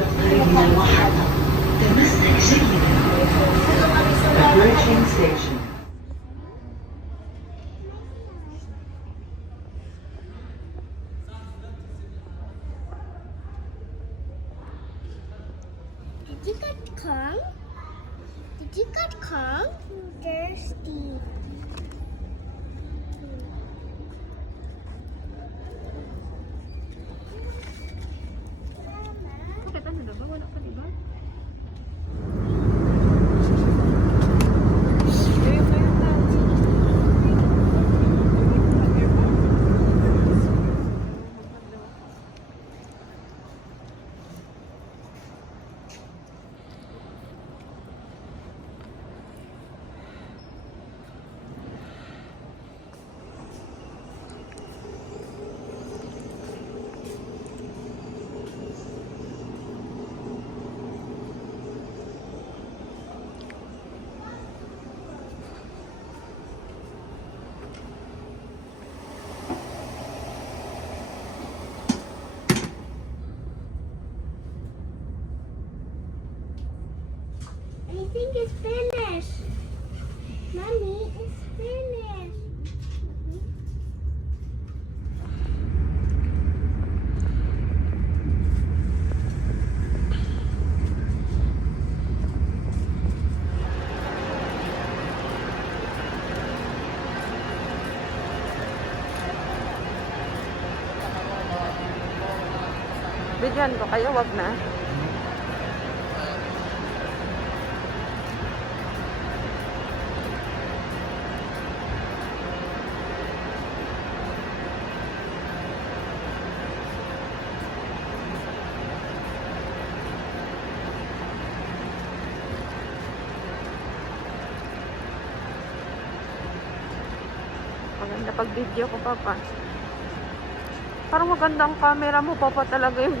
قريبنا وحدة تمسك جيدا. Approaching station. Did you get Kong? Did you get Kong? There's Steve. Bakit ano na ba? Wala pa diba? I think it's finished. Mommy, it's finished. Bigyan ko kayo, wag na. Maganda pag video ko, Papa. Parang maganda ang camera mo, Papa, talaga yung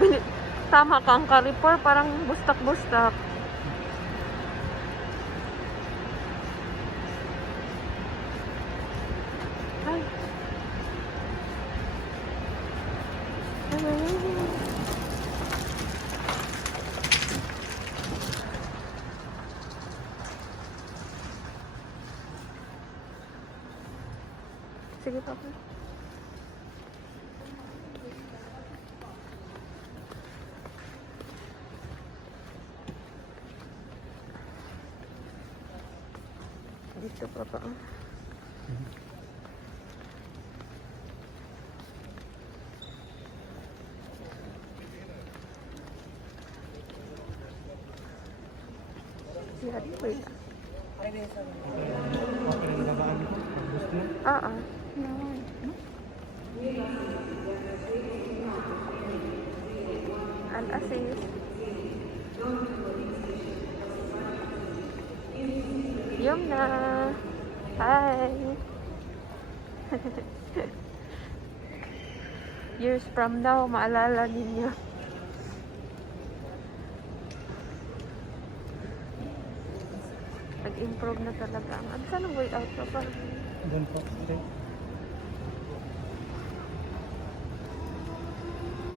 tama ka ang karipor, parang bustak-bustak. Ay. Sige, Papa. Dito, Papa. Lihat, wait. Oo. Al-Asis. Yumna. Hi. Years from now, maalala ninyo. Nag-improve na talaga. Ano saan ang way out pa? Doon po. Okay.